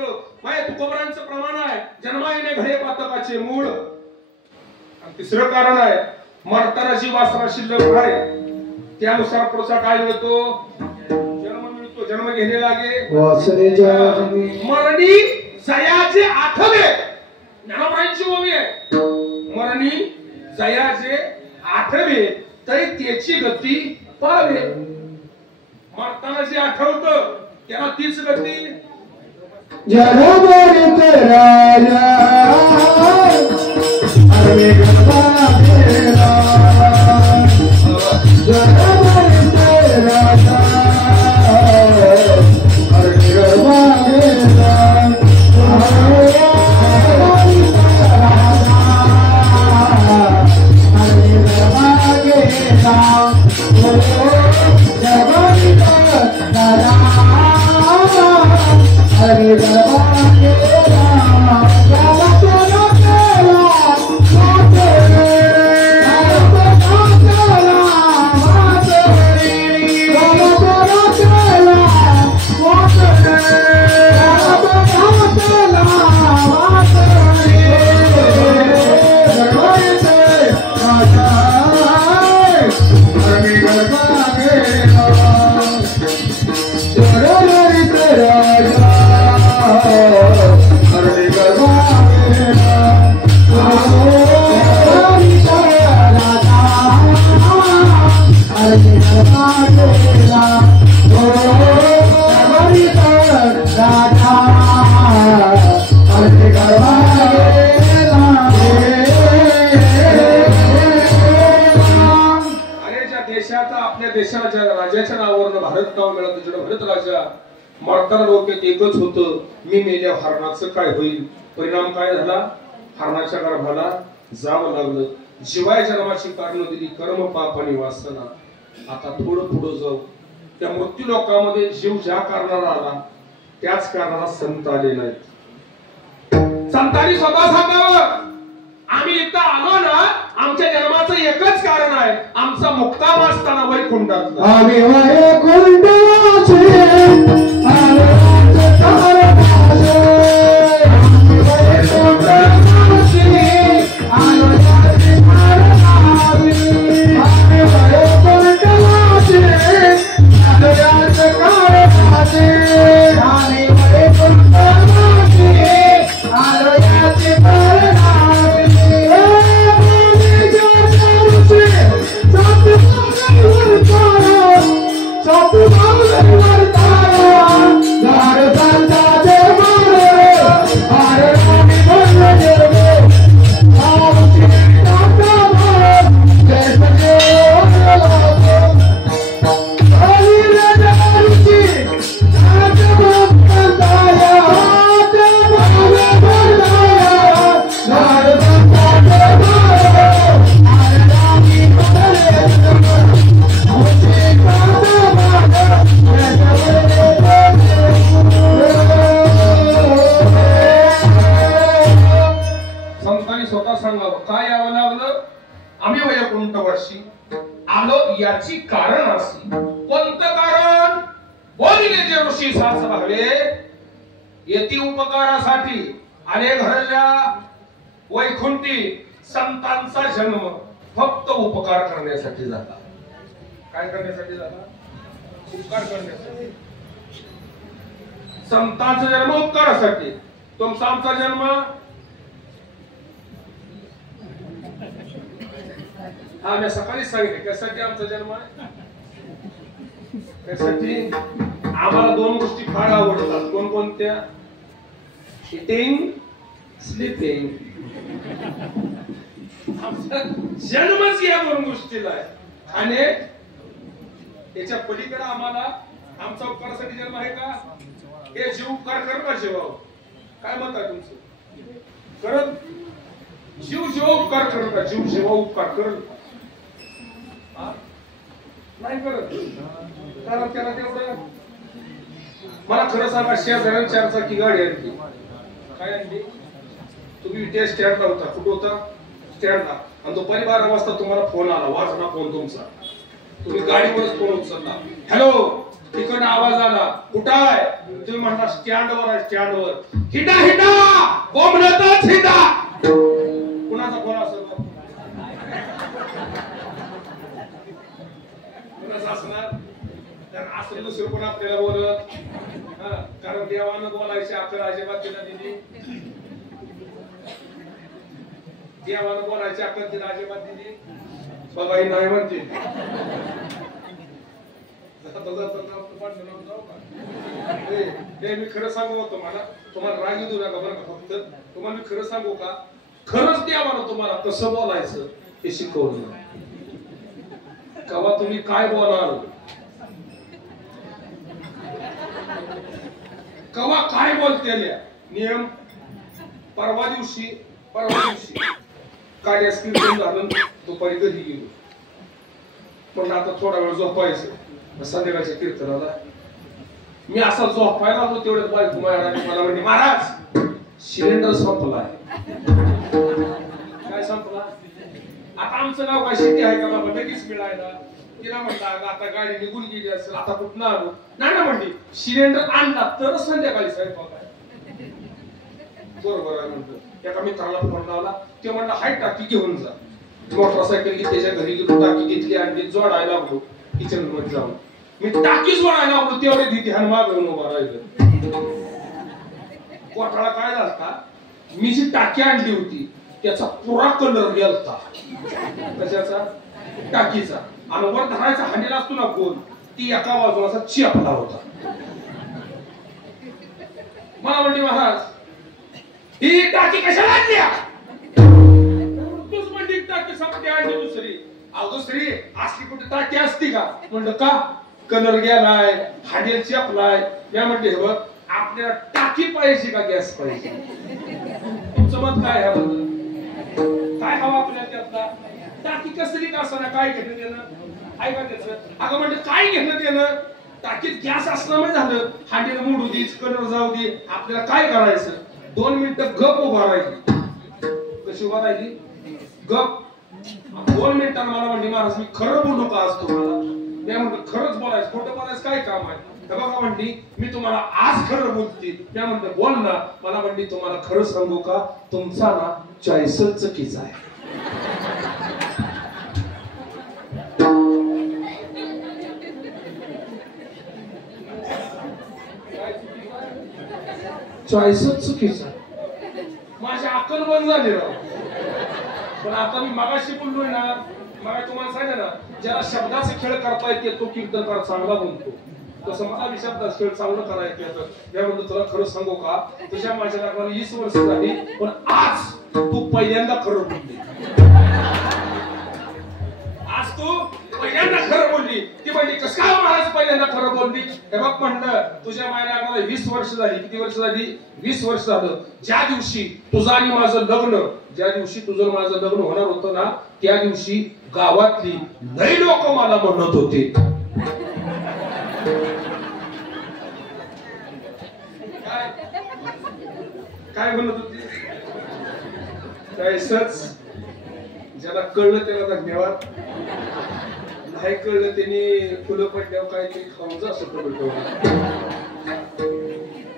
कळ माय तुकोबरांचं प्रमाण आहे जन्माईने घडे पातकाचे मूळ. आणि तिसरं कारण आहे मरताना जी वासना शिल्लक आहे त्यानुसार पुढचा काय मिळतो जन्म मिळतो. जन्म घेणे लागे मरणी जयाचे आठवे ज्ञानोबांची ओवी आहे. मरणी जयाचे आठवे तरी त्याची गती पाहावे. मरताना जे आठवतं त्याला तीच गती. राजाच्या नावावरून भारत नाव मिळालं तिकडे भरत राजा मरताना डोक्यात एकच होतं मी मेल्या हरणाचं काय होईल. परिणाम काय झाला हरणाच्या गर्भाला जावं लागलं. जीवाय जन्माची कारण दिली कर्म पाप आणि वासना. आता थोडं पुढे जाऊ त्या मृत्यू लोकांमध्ये जीव ज्या कारणाला आला त्याच कारणाला संत आले नाहीत. संतांनी स्वतः सांगावं आम्ही इथं आलो ना आमच्या जन्माचं एकच कारण आहे आमचा मुक्काम असताना वैकुंठात आम्ही याची कारण अशी कोणतं कारण बोलिले जे ऋषी सास भावे येती उपकारासाठी अनेक घरच्या वैकुंठी संतांचा जन्म फक्त उपकार करण्यासाठी झाला. काय करण्यासाठी झाला उपकार करण्यासाठी. संतांचा जन्म उपकारासाठी. तुमचा आमचा जन्म हा मी सकाळी सांगितले कशासाठी आमचा जन्म आहे. कशासाठी आम्हाला दोन गोष्टी फार आवडतात. कोणकोणत्या इटिंग स्लीपिंग. जन्मच या दोन गोष्टीला आहे. आणि त्याच्या पलीकडे आम्हाला आमचा उपकारासाठी जन्म आहे का हे जीव उपकार कर का जीवावर काय मत आहे तुमचं करत जीव जीव उपकार कर का जीव जेव्हा उपकार करत नाही करत कारण त्याला तेवढं. मला खरं सांगा शेजाऱ्याला 4 चाकी गाडी आणली काय आणली तुम्ही त्या स्टँडला होता कुठं होता स्टँडला आणि दुपारी 12 वाजता तुम्हाला फोन आला वाजना फोन तुमचा तुम्ही गाडीवरच फोन उचलला हॅलो तिकडं आवाज आला, कुठं आहे? तुम्ही म्हणता स्टँडवर आहे, स्टँडवर. हिडा हिडा बोंबलतच हिडा. कुणाचा फोन असेल? कुणाचा असणार? तर असं दुसरं कोण आपल्याला बोलत, कारण देवानं बोलायची अक्कल अजिबात तिला दिली. देवानं बोलायची अक्कल तिला अजिबात दिली. बघाई नाही म्हणते. मी खरं सांगू तुम्हाला राग येऊ नका बरं का. फक्त तुम्हाला मी खरं सांगू का, खरंच देवानं तुम्हाला कसं बोलायचं हे शिकवलं. केव्हा तुम्ही काय बोलाल, केव्हा काय बोलते नियम. परवा दिवशी कार्यास कीर्तन झालं, दुपारी घरी गेलो. पण आता थोडा वेळ झोपायचं. संध्याकाळच्या कीर्तनाला मी असा झोपायला होतो, तेवढ्यात बायको मला म्हणजे महाराज सिलेंडर संपलाय. काय संपला? आता आमचं गाव काय शेती आहे का बाबा लगेच मिळायला? तिला म्हणला आता गाडी निघून गेली असेल, आता कुठं आलो? नाही म्हणली सिलेंडर आणला तर संध्याकाळी स्वयंपाक आहे. बरोबर आहे म्हणतो. एका मित्राला फोन लावला, ते म्हणला हाय टाकी घेऊन जा. मोटरसायकल घेतली, त्याच्या घरी गेलो, टाकी घेतली आणि जोडायला लागलो किचन मध्ये जाऊन. मी टाकी जोडायला लागलो तेवढे तिथे हान मागून उभा राहिलं. कोठाळा काय झाला, मी जी टाकी आणली होती त्याचा पुरा कलर गेलता. कशाचा? टाकीचा. आणि वर धरायचा हांडीला असतो ना गोल, ती एका बाजूला असा चिपला होता. मला म्हणली महाराज ही टाकी कशाला आणली? तूच म्हणली टाकी संपली आणली दुसरी. अहो दुसरी असली कुठे टाकी असती का? म्हणलं का? कलर गेलाय, हांडीला चिपलाय. मी म्हणले बघ, आपल्याला टाकी पाहिजे का गॅस पाहिजे? तुमचं मत काय आहे? काय हवा आपल्याला त्यातला? टाकी कसली का असणार, काय घेणं देणं आहे का त्याचं? अगं म्हणजे काय घेणं देणं? टाकीत गॅस असल्यामुळे झालं, हांडीला मोडू दे, कलर जाऊ दे, आपल्याला काय करायचं? 2 मिनिटं गप उभा राहिली. कशी उभा राहिली? गप. 2 मिनिटांना मला म्हणली महाराज मी खरं बोलू का आज तुम्हाला? मी म्हणलं खरंच बोलायचं, खोटं बोलायचं काय काम आहे? बघा म्हणली मी तुम्हाला आज खरं बोलते. त्या म्हणलं बोल ना. मला म्हणली तुम्हाला खरं सांगू का, तुमचा ना चॉईसच चुकीचा आहे. चॉईसच चुकीचा. माझी अक्कल बंद झाली राव. पण आता मी मगाशी बोललोय ना, मला तुम्हाला सांगा ना, ज्याला शब्दाचा खेळ करता येते तो कीर्तनकार चांगला बोलतो. तसं मला बी शब्दाचा खेळ चांगलं करायला येतं. त्यामुळे तुला खरं सांगू का, तुझ्या माझ्या लग्नाला 20 वर्ष झाली, पण आज तू पहिल्यांदा खरं बोलली. आज तू पहिल्यांदा खरं बोलली. ती म्हणली कसं काय महाराज पहिल्यांदा खरं बोलली? हे बघ म्हणलं, तुझ्या माझ्या लग्नाला 20 वर्ष झाली. किती वर्ष झाली? 20 वर्ष झालं. ज्या दिवशी तुझं आणि माझं लग्न, ज्या दिवशी तुझं माझं लग्न होणार होतं ना, त्या दिवशी गावातली लई लोक मला म्हणत होते, काय म्हणत होते? त्यासच ज्याला कळलं त्याला धन्यवाद, नाही कळलं त्यांनी फुलं पडल्यावर काय ते खाऊन जा असं.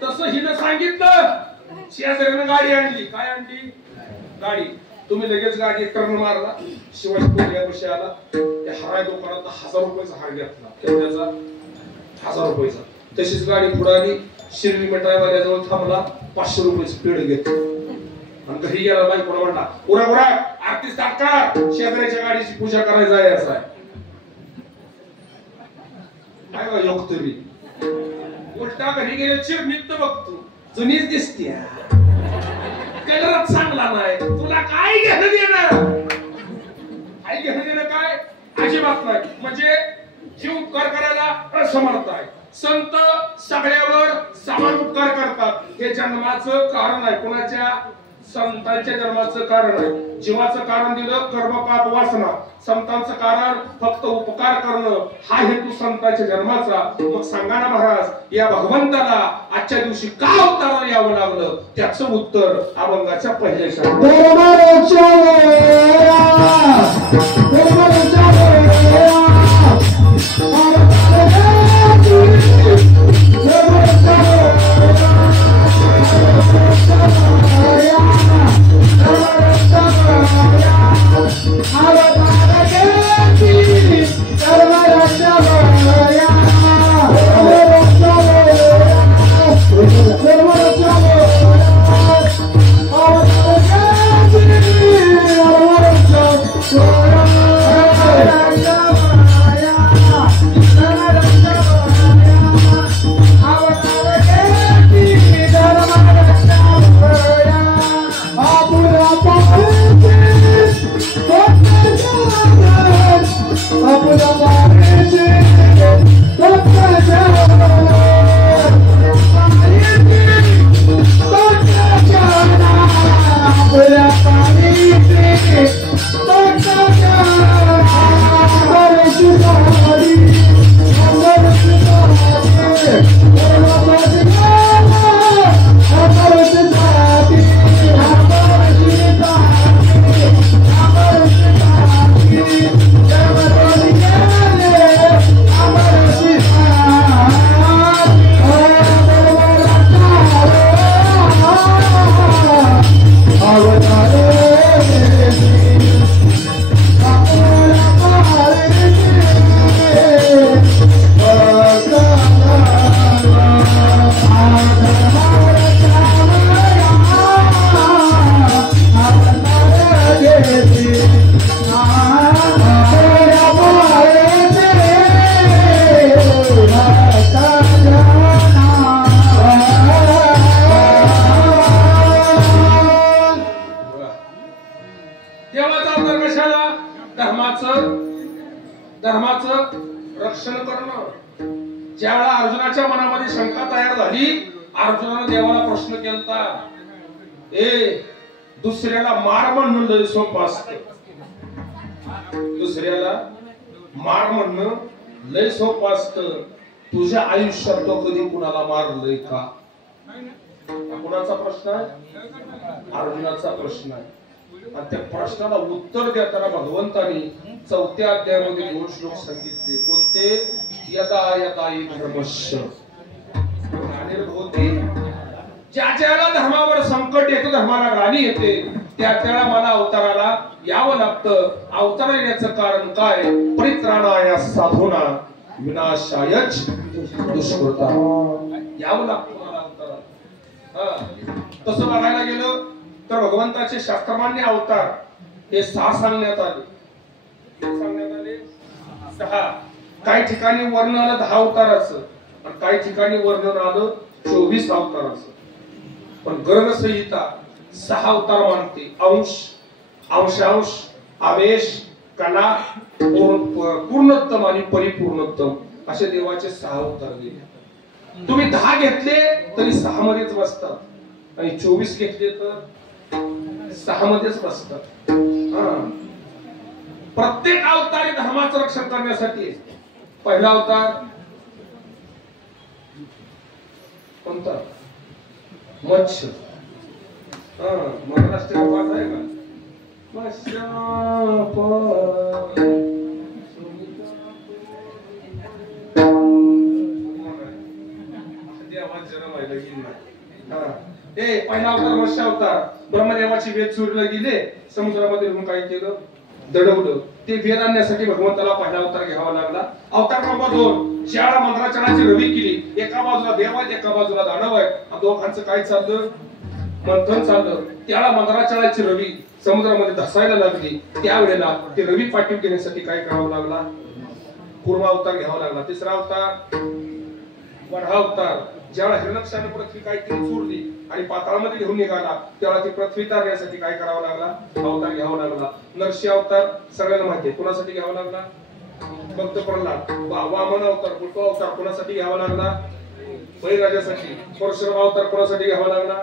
तसं हिनं सांगितलं. शेजाऱ्यानं गाडी आणली. काय आणली? गाडी. तुम्ही लगेच गाडी टर्न मारला, शिवाजी पुण्यापाशी आला. त्या हराय दुकानात 1000 रुपयाचा हार घेतला. त्याचा 1000 रुपयाचा. तशीच गाडी पुढे आली, शिर्डी मिठाईवाल्याजवळ थांबला, 500 रुपयाचं पेढ घेतलं आणि घरी गेला. बाई कोणा म्हणला उरा उरा आरती स्टार्ट कर, शेजाऱ्याच्या गाडीची पूजा करायला जायचं आहे. काय बा योग तरी उलटा घरी गेले चिरमित बघतो, जुनीच दिसते, कलरच चांगला नाही. तुला काय घेणं देणं? काय घेणं देणं काय? अजिबात नाही. म्हणजे जीव उपकार करायला असमर्थ आहे. संत सगळ्यावर समान उपकार करतात. हे जन्माचं कारण आहे. कोणाच्या? संतांच्या जन्माचं कारण आहे. जीवाचं कारण दिलं कर्म पाप वासना. संतांचं कारण फक्त उपकार करणं, हा हेतू संतांच्या जन्माचा. मग सांगा ना महाराज, या भगवंताला आजच्या दिवशी का अवताराला यावं लागलं? त्याचं उत्तर अभंगाच्या पहिल्या शब्दात. मनामध्ये शंका तयार झाली. अर्जुनाने देवाला प्रश्न केलता, दुसऱ्याला मार म्हणणं लय सोपं असतं, दुसऱ्याला मार म्हणणं लय सोपं असतं, तुझ्या आयुष्यात तो कधी कुणाला मारलंय का? कुणाचा प्रश्न आहे? अर्जुनाचा प्रश्न आहे. आणि त्या प्रश्नाला उत्तर देताना भगवंतांनी 4थ्या अध्यायामध्ये 2 श्लोक सांगितले. कोणते? यदा यदा हि धर्मस्य ग्लानिर्भवति, ज्या ज्याला धर्मावर संकट येतं, धर्माला ग्लानी येते, त्या त्याला मला अवताराला यावं लागतं. अवतार येण्याचं कारण काय? परित्राणाय साधूना विनाशायच दुष्कृता, यावं लागतं मला अवताराला. तसं बघायला गेलं तर भगवंताचे शास्त्रमान्य अवतार हे 6 सांगण्यात आले. सांगण्यात आले 6. काही ठिकाणी वर्णन आलं 10 अवताराचं, आणि काही ठिकाणी वर्णन आलं 24 अवताराचं. पण गर्ग संहिता 6 अवतार मानते. अंश, अंशांश, आवेश, कला, पूर्णोत्तम आणि परिपूर्णोत्तम असे देवाचे 6 अवतार दिले. तुम्ही 10 घेतले तरी 6 मध्येच बसतात, आणि 24 घेतले तर 6 मध्येच बसतात. प्रत्येक अवतारी धर्माचं रक्षण करण्यासाठी. पहिला अवतार कोणता? मत्स्य. महाराष्ट्रीय पाठ आहे का? मत्स्य पहिला अवतार मत्स्य अवतार. ब्रह्मदेवाची वेद चोरीला गेले, समुद्रामध्ये काय केलं? दडवलं. ते वेद आणण्यासाठी भगवंताला पहिला अवतार घ्यावा लागला. अवतार नंबर 2, ज्याला मंत्राचरणाची रवी केली. एका बाजूला देव आहे, एका बाजूला दानव आहे, दोघांचं काय चाललं? मंथन चाललं. त्याला मंत्राचरणाची रवी समुद्रामध्ये धसायला लागली. त्यावेळेला ते रवी पाठीव घेण्यासाठी काय करावं लागला? कूर्म अवतार घ्यावा लागला. तिसरा अवतार वराह अवतार. ज्याला हिरण्यकश्यपाने पृथ्वी काय केली? चोरली आणि पाताळामध्ये घेऊन निघाला, तेव्हा ती पृथ्वी तारण्यासाठी काय करावं लागला? अवतार घ्यावा लागला. नरसिंह अवतार सगळ्यांना माहिती आहे, कोणासाठी घ्यावा लागला? भक्त प्रल्हाद. वामन अवतार, बुद्ध अवतार कोणासाठी घ्यावा लागला? बळीराजासाठी. परशुराम अवतार कोणासाठी घ्यावा लागला?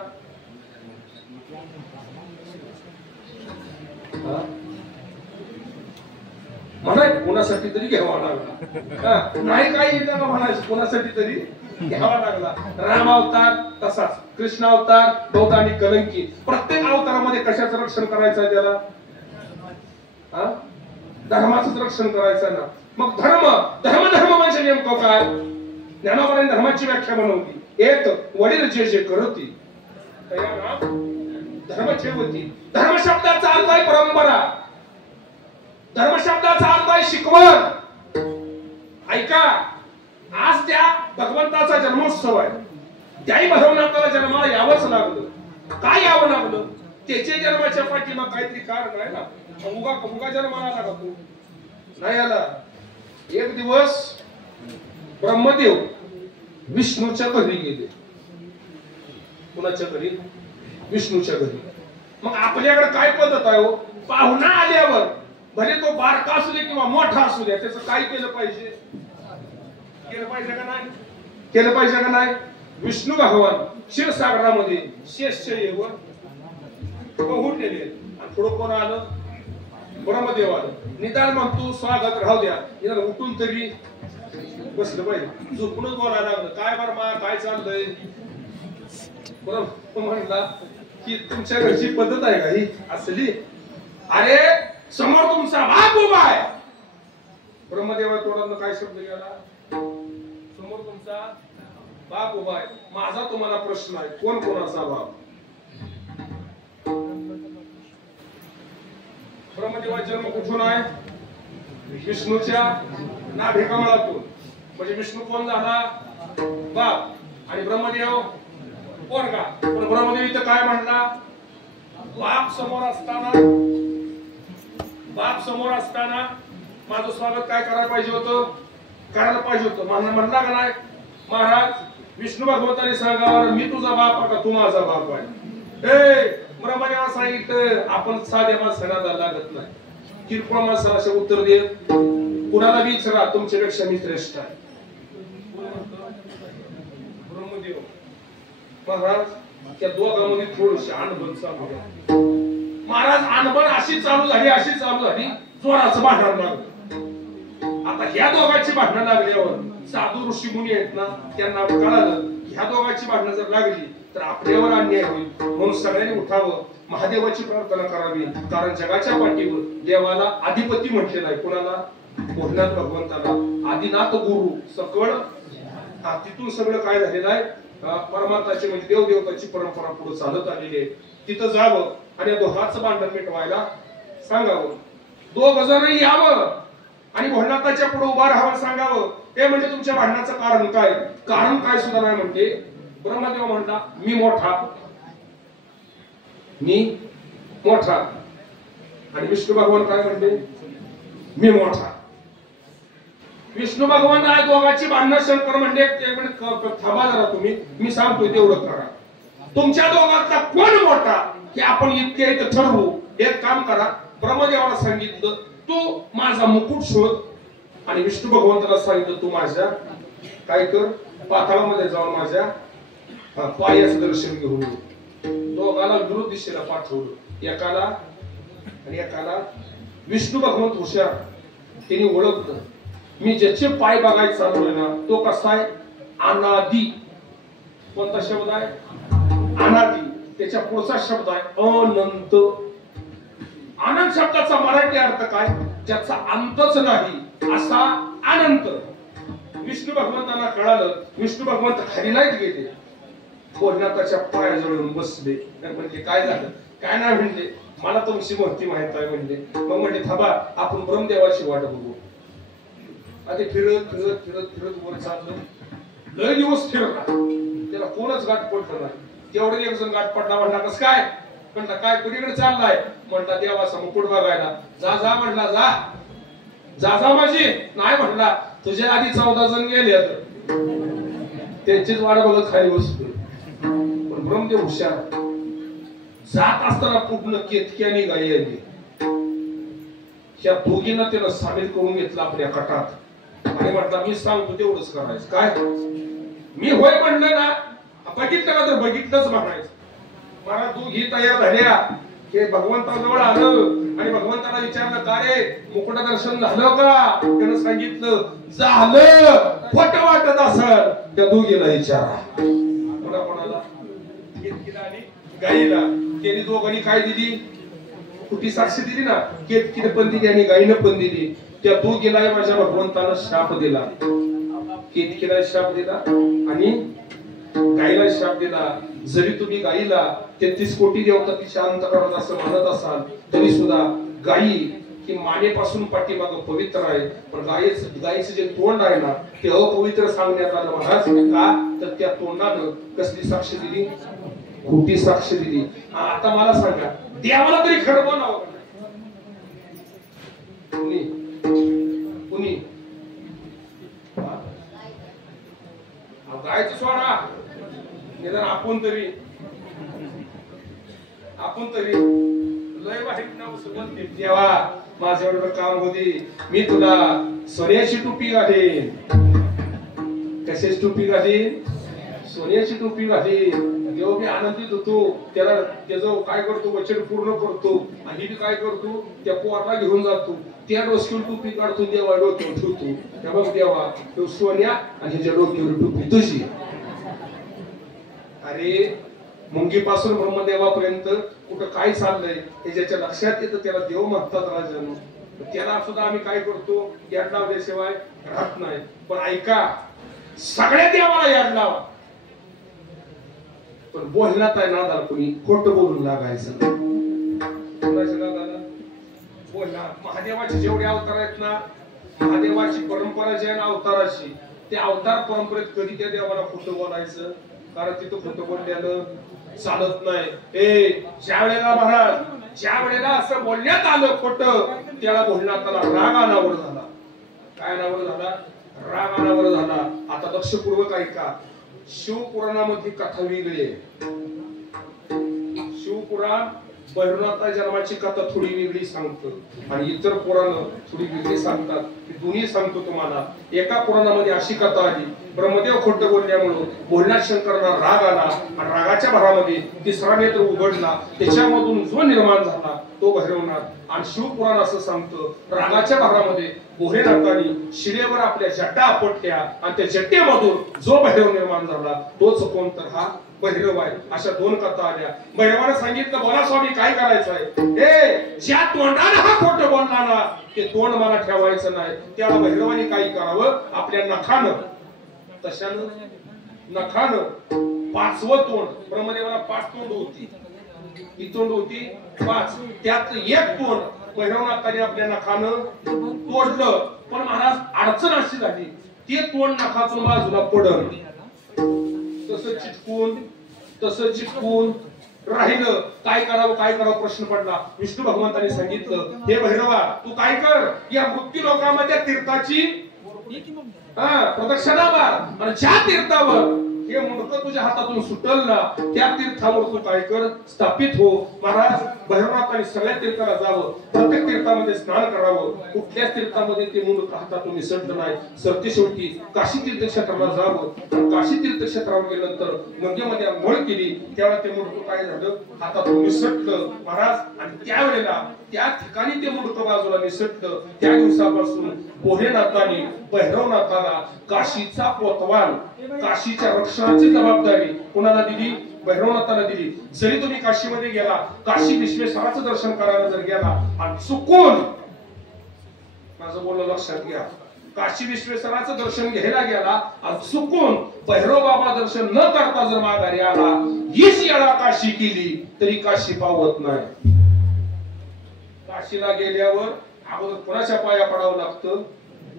म्हणाय कोणासाठी तरी घ्यावा लागला. नाही काही म्हणायचं, कोणासाठी तरी घ्यावा लागला. राम अवतार तसाच. कृष्ण अवतार बौद्ध आणि कलंकी. प्रत्येक अवतारामध्ये कशाचं रक्षण करायचं आहे त्याला? धर्माचं रक्षण करायचं ना. मग धर्म धर्म म्हणजे नेमकं काय? ज्ञानावरांनी धर्माची व्याख्या बनवली. एक वडील जे जे करती धर्म ठेवती. धर्म शब्दाचा अर्थ आहे परंपरा. धर्म शब्दाचा अर्थ आहे शिकवण. ऐका, आज त्या भगवंताचा जन्मोत्सव आहे. त्याही भगवंताला जन्माला यावंच लागलं. काय यावं लागलं? त्याच्या जन्माच्या पाठीमाग काहीतरी कारण आहे ना. उगा जन्माला आला का तू? नाही आला. एक दिवस ब्रह्मदेव विष्णूच्या घरी गेले. कुणाच्या घरी? विष्णूच्या घरी. मग आपल्याकडे काय पद्धत आहे हो? पाहुणा आल्यावर भले तो बारका असू दे किंवा मोठा असू दे, त्याचं काय केलं पाहिजे? केलं पाहिजे का नाही? केलं पाहिजे का नाही? विष्णू भगवान क्षीरसागरामध्ये शेषशय्येवर पोहूनलेले आणि पुढे कोण आलं? ब्रह्मदेव आलं. निदान मग तू स्वागत राहू द्या, निदान उठून तरी बसलं पाहिजे. झोपूनच बोलायला लागलं. काय बरमा, काय चाललंय? बरोबर म्हणला की तुमच्या घरची पद्धत आहे का ही असली? अरे समोर तुमचा बाप उभा आहे. ब्रह्मदेवा तोंडातनं काय शब्द गेला? समोर तुमचा बाप उभा आहे. माझा तुम्हाला प्रश्न आहे, कोण कोणाचा बाप? ब्रह्मदेवाचा जन्म कुठून आहे? विष्णूच्या नाभिकमळातून. म्हणजे विष्णू कोण झाला? बाप. आणि ब्रह्मदेव पोरगा. पण ब्रह्मदेव इथं काय म्हणला? बाप समोर असताना माझं स्वागत काय करायला पाहिजे होतं? करायला पाहिजे होतं. म्हणला का नाही? महाराज विष्णू भगवंताने सांगावर मी तुझा बाप का तू माझा बाप आहे? ब्रह्मदेवा सांगितलं आपण साध्या माणसाला लागत नाही. किरकोळ माणसाला असे उत्तर दे. कुणाला विचारा तुमच्यापेक्षा मी श्रेष्ठ आहे. महाराज त्या दोघांमध्ये थोडीशी अनबन चालू आहे. महाराज अनबन अशी चालू झाली जोराचं भांडण लागलं. आता ह्या दोघांची भांडणं लागल्यावर साधू ऋषी मुनी आहेत ना, त्यांना कळालं ह्या दोघांची भांडणं जर लागली तर आपल्यावर अन्याय होईल. म्हणून सगळ्यांनी उठावं, महादेवाची प्रार्थना करावी. कारण जगाच्या पाठीवर देवाला अधिपती म्हटलेलं आहे. कोणाला? भोलेनाथ भगवंताला. आदिनाथ गुरु सकळ, तिथून सगळं काय झालेलं आहे, परमात्माची म्हणजे देवदेवताची परंपरा पुढे चालत आलेली आहे. तिथं जावं आणि दोघांचं भांडण मिटवायला सांगावं. दोघ जण यावं आणि भोलेनाथाच्या पुढे उभा राहावं सांगावं. ते म्हणजे तुमच्या भांडणाचं कारण काय? कारण काय सुद्धा नाही म्हणते. ब्रह्मदेव म्हणला मी मोठा आणि विष्णू भगवान काय म्हणते मी मोठा. विष्णू भगवान आहे दोघांची भांडणं. शंकर म्हणले थांबा जरा तुम्ही, मी सांगतोय तेवढं करा. तुमच्या दोघांतला कोण मोठा हे आपण इतके इथं ठरवू. एक काम करा, ब्रह्मदेवाला सांगितलं तू माझा मुकुट शोध आणि विष्णू भगवंताला सांगितलं तू माझ्या काय कर, पाताळामध्ये जाऊन माझ्या पायाचं दर्शन घेऊन. दोघाला विरुद्ध दिशेला पाठवलं. एकाला आणि एकाला. विष्णू भगवंत हुशार, त्यांनी ओळखलं मी ज्याचे पाय बघायला चाललोय ना तो कसा आहे, अनादी. कोणता शब्द आहे? अनादी. त्याच्या पुढचा शब्द आहे अनंत. अनंत शब्दाचा मराठी अर्थ काय? ज्याचा अंतच नाही असा अनंत. विष्णू भगवंतांना कळालं. विष्णू भगवंत खाली नाहीत गेले, भोलेनाथाच्या पायाजवळ बसले. म्हणजे काय झालं? काय नाही म्हणले, मला तुमची महती माहित आहे म्हणले. मग म्हणले थांबा आपण ब्रह्मदेवाची वाट बघू. आधी फिरत फिरत फिरत फिरत वर चाललं. लय दिवस फिरला, त्याला कोणच गाठ पडलं नाही. तेवढं एक जण गाठ पडला. म्हणला कस काय? म्हणला काय कुणीकडे चाललाय? म्हणला देवाचा मुकुट बघायला. जा जा म्हणला, जा जा जा माझी. नाही म्हणला तुझ्या आधी 14 जण गेले, त्यांचीच वाट बघत खाली बसतोय. पण ब्रह्मदेव हुशार. जात असताना पूर्ण केतक्याने गाई आली. ह्या दोघींना त्यानं सामील करून घेतलं आपल्या कटात आणि म्हटलं मी सांगतो तेवढंच करायचं. काय? मी होय म्हणलं ना, बघितलं का तर बघितलंच म्हणायचं. मला दोघी तयार झाल्या. हे भगवंताजवळ आलं आणि भगवंताला विचारलं का रे मुकुट दर्शन झालं का? त्यानं सांगितलं झालं. खोटं वाटत असेल त्या दोघीला विचारा. कोणाला? केतकीला आणि गाईला. त्यांनी दोघांनी काय दिली? कुठली साक्ष दिली ना, केतकीने पण दिली आणि गाईनं पण दिली. त्या दोघीला माझ्या भगवंतानं शाप दिला. केतकीला शाप दिला आणि गाईला शाप दिला. जरी तुम्ही गाईला 33 कोटी देवता ती शांत करत असं म्हणत असाल तरी सुद्धा गाई ही मानेपासून पाठीमाग पवित्र आहे. पण गायीचं जे तोंड आहे ना ते अपवित्र सांगण्यात आलं महाराज. का तर त्या तोंडानं कसली साक्ष दिली? खोटी साक्ष दिली. आता मला सांगा, देवाला तरी खरं बोलावं कुणी? गायचं सोडा, निदान आपण तरी लय वाईट नाव सुगंध देवा माझ्या एवढं काम होती. मी तुला सोन्याची टोपी घालीन. कशाची टोपी घालीन? सोन्याची टोपी घालीन. देव मी आनंदित होतो. त्याला त्याचं काय करतो? वचन पूर्ण करतो. आणि मी काय करतो? त्या पोराला घेऊन जातो. त्या डोसक्यावर टोपी काढतो, देवा डोक्यावर ठेवतो. त्या बघ देवा तो सोन्या आणि ह्याच्या डोक्यावर टोपी तुझी. अरे मुंगीपासून ब्रह्मदेवापर्यंत कुठं काय चाललंय हे ज्याच्या लक्षात येतं त्याला देव म्हणतात राजानो. त्याला सुद्धा आम्ही काय करतो? याड लावल्याशिवाय राहत नाही. पण ऐका, सगळ्या देवाला याड लावा, पण बोलण्यात आहे नादाला कुणी खोटं बोलून लागायचं. बोलणार महादेवाचे जेवढे अवतार आहेत ना, महादेवाची परंपरा जी आहे ना अवताराची, त्या अवतार परंपरेत कधी त्या देवाला खोटं बोलायचं? कारण तिथं खोटं बोलल्यानं चालत नाही. ज्या वेळेला महाराज ज्या वेळेला असं बोलण्यात आलं खोटं, त्याला बोलण्यात राग अनावर झाला. काय अनावर झाला? राग अनावर झाला. आता लक्षपूर्वक ऐका, शिवपुराणामध्ये कथा वेगळी आहे. शिवपुराण भैरवनाथा जन्माची कथा थोडी वेगळी सांगतो आणि इतर पुराण थोडी वेगळी सांगतात. दोन्ही सांगतो तुम्हाला. एका पुराणामध्ये अशी कथा आली, ब्रह्मदेव खोटं बोलल्यामुळं भोलेनाथ शंकरांना राग आला आणि रागाच्या भरामध्ये तिसरा नेत्र उघडला. त्याच्यामधून जो निर्माण झाला तो भैरवनाथ. आणि शिवपुराण असं सांगतं रागाच्या भरामध्ये भोलेनाथांनी शिडेवर आपल्या जटा आपटल्या आणि त्या जट्टेमधून जो भैरव निर्माण झाला तोच कोण तर हा भैरव आहे. अशा दोन कथा आल्या. भैरवाने सांगितलं बोला स्वामी काय करायचं आहे. ए ज्या तोंडाने हा खोटं बोलला ना ते तोंड मला ठेवायचं नाही. त्या भैरवाने काय करावं आपल्या नखानं तशानं नखानं पाचवं तोंड. ब्रह्मदेवाला 5 तोंड होती. ही तोंड होती 5. त्यात एक तोंड भैरवनाथाने आपल्या नखानं तोडलं. पण महाराज अडचण अशी झाली ते तोंड नखातून बाजूला पडलं. तसं चिटकून राहिलं. काय करावं प्रश्न पडला. विष्णू भगवंताने सांगितलं हे भैरवा तू काय कर या मृत्यू लोकांमध्ये तीर्थाची प्रदक्षिणा मार आणि ज्या तीर्थावर हे मुंडकं तुझ्या हातातून सुटल ना त्या तीर्थावर तू काय कर स्थापित हो. महाराज भैरवनाथाने सगळ्या तीर्थाला जावं. प्रत्येक तीर्थामध्ये स्नान करावं. कुठल्याच तीर्थामध्ये ते मुंडकं हातातून निसटलं नाही. सरते शेवटी काशी तीर्थक्षेत्राला जावं. काशी तीर्थक्षेत्रावर गेल्यानंतर गंगेमध्ये आंघोळ केली त्यावेळेला ते मुंडकं काय झालं हातातून निसटलं महाराज. आणि त्यावेळेला त्या ठिकाणी ते मुंडकं बाजूला निसटलं. त्या दिवसापासून भोलेनाथाने भैरवनाथाला काशीचा कोतवाल काशीच्या रक्षणाची जबाबदारी कोणाला दिली भैरवनाथाला दिली. जरी तुम्ही काशीमध्ये गेला काशी विश्वेश्वराचं दर्शन करायला जर गेला आणि चुकून माझं बोलणं लक्षात घ्या काशी विश्वेश्वराचं दर्शन घ्यायला गेला आणि चुकून भैरव बाबा दर्शन न करता जर माघारी आला हीच येळा काशी केली तरी काशी पावत नाही. काशीला गेल्यावर अगोदर कोणाच्या पाया पडावं लागतं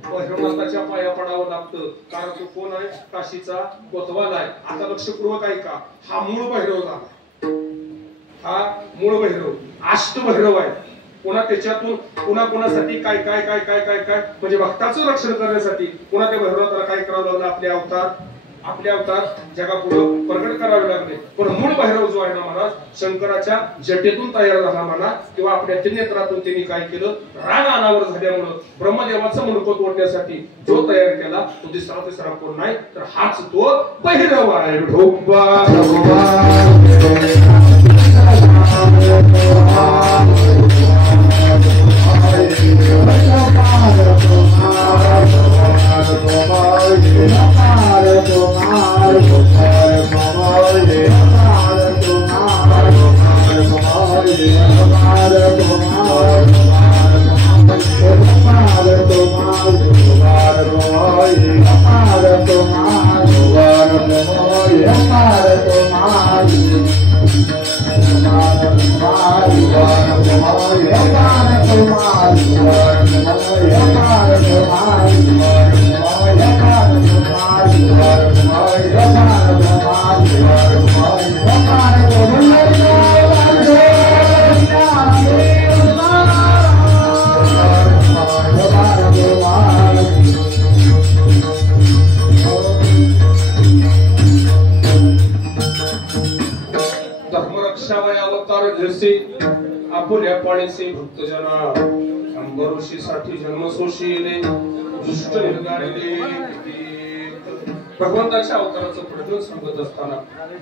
भैरवनाथाच्या पाया पडावं लागतं. कारण तो कोण आहे काशीचा कोतवाल आहे. आता लक्षपूर्वक ऐका हा मूळ भैरव झाला. हा मूळ भैरव अष्टभैरव आहे. पुन्हा त्याच्यातून पुन्हा कोणासाठी काय काय काय काय काय काय म्हणजे भक्ताचं रक्षण करण्यासाठी पुन्हा त्या भैरवनाथाला काय करावं लागलं आपले अवतार जगापुढे प्रकट करावे लागले. पण मूळ भैरव जो आहे ना महाराज शंकराच्या जटेतून तयार झाला म्हणा किंवा आपल्या त्रिनेत्रातून त्यांनी काय केलं राग अनावर झाल्यामुळं ब्रह्मदेवाचं मुंडकं तोडण्यासाठी जो तयार केला तो तिसरा कोण नाही तर हाच तो भैरव आहे. आपुल्या पाळीसे भक्तजना अंबरुषीसाठी जन्मसोशीले दुष्ट निर्गाळले. भगवंताच्या अवताराचं प्रकरण सांगत असताना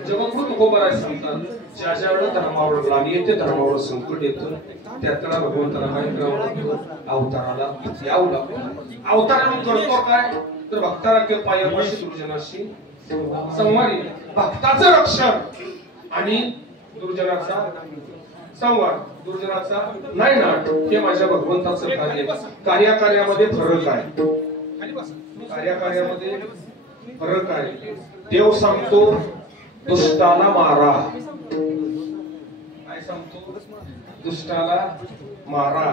जगद्गुरु तुकोबाराय सांगतात ज्या ज्या वेळेला धर्मावर ग्लानी येते धर्मावर संकट येतं त्याला भगवंताला काय करावं लागतं अवताराला यावं लागतं. अवताराने करतो काय तर भक्ताला किंवा पायापाशी दुर्जनाशी संवारी भक्ताचं रक्षण आणि दुर्जनाचा संवाद दुर्जनाचा नाही ना हे माझ्या भगवंताचं कार्य. कार्यामध्ये फरक आहे. कार्यामध्ये फरक आहे. देव सांगतो दुष्टाला मारा. काय सांगतो दुष्टाला मारा.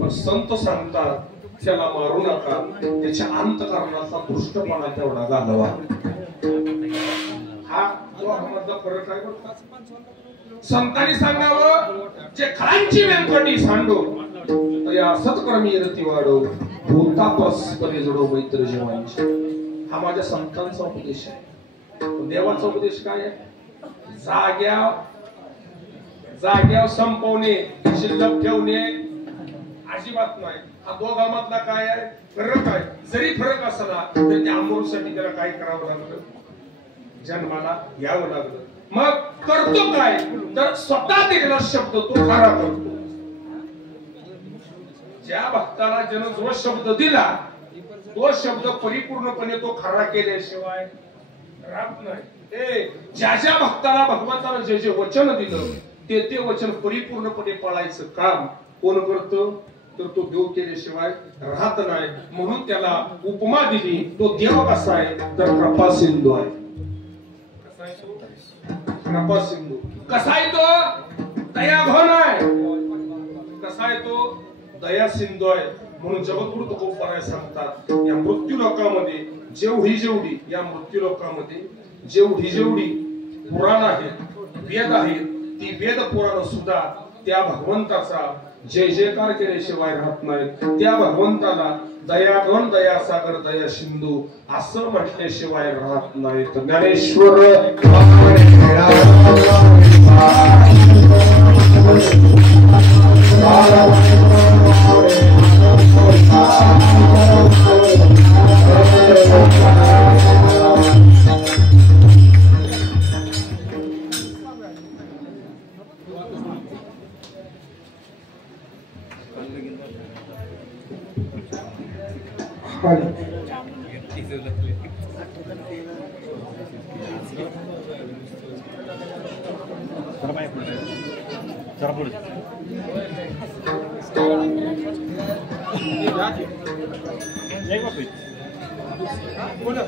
पण संत सांगतात त्याला मारू नका त्याच्या अंतःकरणाचा दुष्टपणा तेवढा घालवा. हा जो मधला फरक आहे. संतांनी सांगावं जे खरांची व्यंकटी सांडो या सत्कर्मी रती वाढो भूता परस्परे जोडो मैत्र जीवांची. हा माझ्या संतांचा उपदेश आहे. देवाचा उपदेश काय आहे जाग्यावर संपवणे शिल्लक ठेवणे अजिबात नाही. हा दोघांमधला काय आहे फरक आहे. जरी फरक असला तरी त्या अमृतसाठी त्याला काय करावं लागलं, जन्माला यावं लागलं. मग करतो काय तर स्वतः दिलेला शब्द तो खरा करतो. ज्या भक्ताला ज्यानं जो शब्द दिला तो शब्द परिपूर्णपणे तो खरा केल्याशिवाय राहत नाही. ज्या ज्या भक्ताला भगवंतानं जे जे वचन दिलं ते ते वचन परिपूर्णपणे पाळायचं काम कोण करतो तर तो देव केल्याशिवाय राहत नाही. म्हणून त्याला उपमा दिली. तो देव कसा आहे तर कृपा सिंधू आहे. कसा आहे तो? कृपा सिंधू. कसा आहे तो? दयाघन आहे. कसा आहे तो? दया सिंधू आहे. म्हणून जगद्गुरु तुकोबाराय सांगतात या मृत्यू लोकामध्ये जेवढी या मृत्यू लोकामध्ये जेवढी पुराण आहेत वेद आहेत ती वेद पुराण सुद्धा त्या भगवंताचा जय जयकार केल्याशिवाय राहत नाही. त्या भगवंताला दयाघन दयासागर दया सिंधू असं म्हटल्याशिवाय राहत नाही. ज्ञानेश्वर बोलो